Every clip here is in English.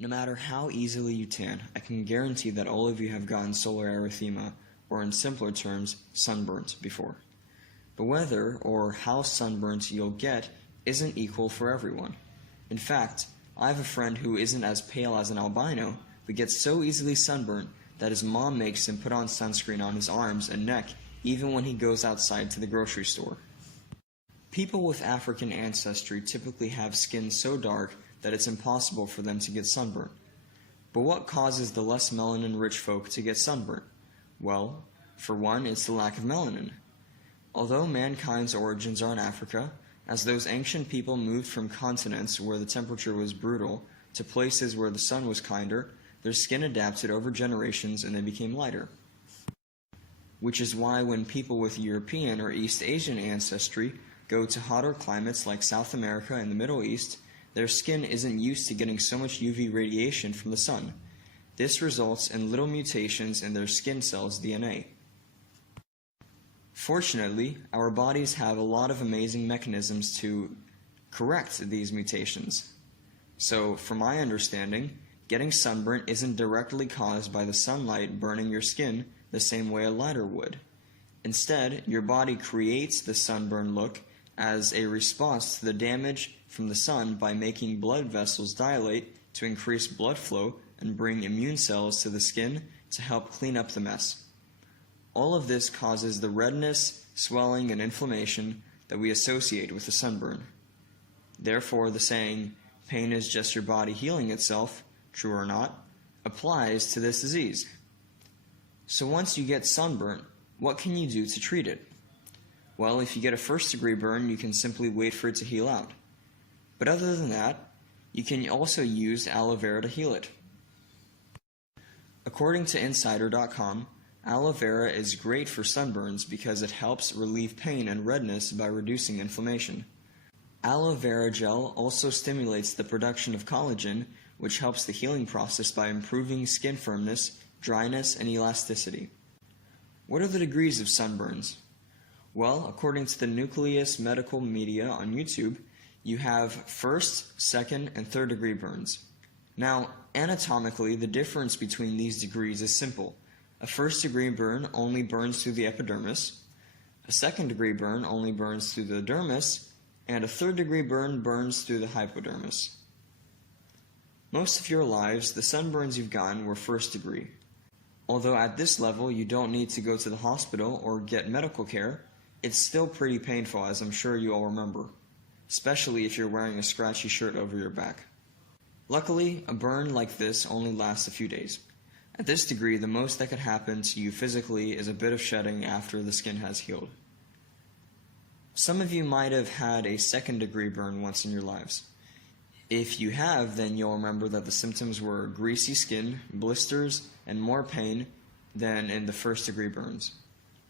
No matter how easily you tan, I can guarantee that all of you have gotten solar erythema, or in simpler terms, sunburns, before. But whether or how sunburns you'll get isn't equal for everyone. In fact, I have a friend who isn't as pale as an albino, but gets so easily sunburnt that his mom makes him put on sunscreen on his arms and neck even when he goes outside to the grocery store. People with African ancestry typically have skin so dark that it's impossible for them to get sunburnt. But what causes the less melanin-rich folk to get sunburnt? Well, for one, it's the lack of melanin. Although mankind's origins are in Africa, as those ancient people moved from continents where the temperature was brutal to places where the sun was kinder, their skin adapted over generations and they became lighter. Which is why when people with European or East Asian ancestry go to hotter climates like South America and the Middle East, their skin isn't used to getting so much UV radiation from the sun. This results in little mutations in their skin cells' DNA. Fortunately, our bodies have a lot of amazing mechanisms to correct these mutations. So, from my understanding, getting sunburnt isn't directly caused by the sunlight burning your skin the same way a lighter would. Instead, your body creates the sunburn look as a response to the damage from the sun by making blood vessels dilate to increase blood flow and bring immune cells to the skin to help clean up the mess. All of this causes the redness, swelling, and inflammation that we associate with the sunburn. Therefore, the saying, "pain is just your body healing itself," true or not, applies to this disease. So once you get sunburnt, what can you do to treat it? Well, if you get a first-degree burn, you can simply wait for it to heal out. But other than that, you can also use aloe vera to heal it. According to Insider.com, aloe vera is great for sunburns because it helps relieve pain and redness by reducing inflammation. Aloe vera gel also stimulates the production of collagen, which helps the healing process by improving skin firmness, dryness, and elasticity. What are the degrees of sunburns? Well, according to the Nucleus Medical Media on YouTube, you have first, second, and third degree burns. Now, anatomically, the difference between these degrees is simple. A first degree burn only burns through the epidermis, a second degree burn only burns through the dermis, and a third degree burn burns through the hypodermis. Most of your lives, the sunburns you've gotten were first degree. Although at this level you don't need to go to the hospital or get medical care, it's still pretty painful, as I'm sure you all remember, especially if you're wearing a scratchy shirt over your back. Luckily, a burn like this only lasts a few days. At this degree, the most that could happen to you physically is a bit of shedding after the skin has healed. Some of you might have had a second degree burn once in your lives. If you have, then you'll remember that the symptoms were greasy skin, blisters, and more pain than in the first degree burns.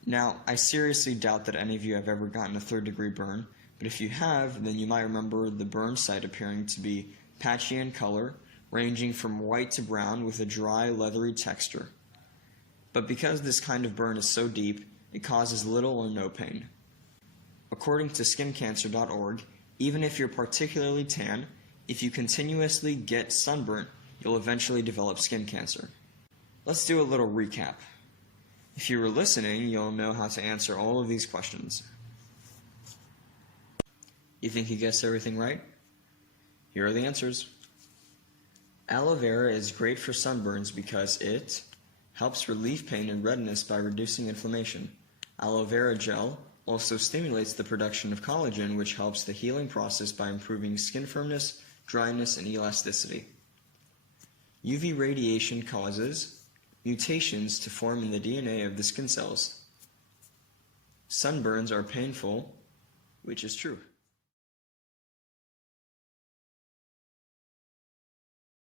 Now, I seriously doubt that any of you have ever gotten a third degree burn, but if you have, then you might remember the burn site appearing to be patchy in color, ranging from white to brown with a dry, leathery texture. But because this kind of burn is so deep, it causes little or no pain. According to skincancer.org, even if you're particularly tan, if you continuously get sunburnt, you'll eventually develop skin cancer. Let's do a little recap. If you were listening, you'll know how to answer all of these questions. You think you guessed everything right? Here are the answers. Aloe vera is great for sunburns because it helps relieve pain and redness by reducing inflammation. Aloe vera gel also stimulates the production of collagen, which helps the healing process by improving skin firmness, dryness, and elasticity. UV radiation causes mutations to form in the DNA of the skin cells. Sunburns are painful, which is true.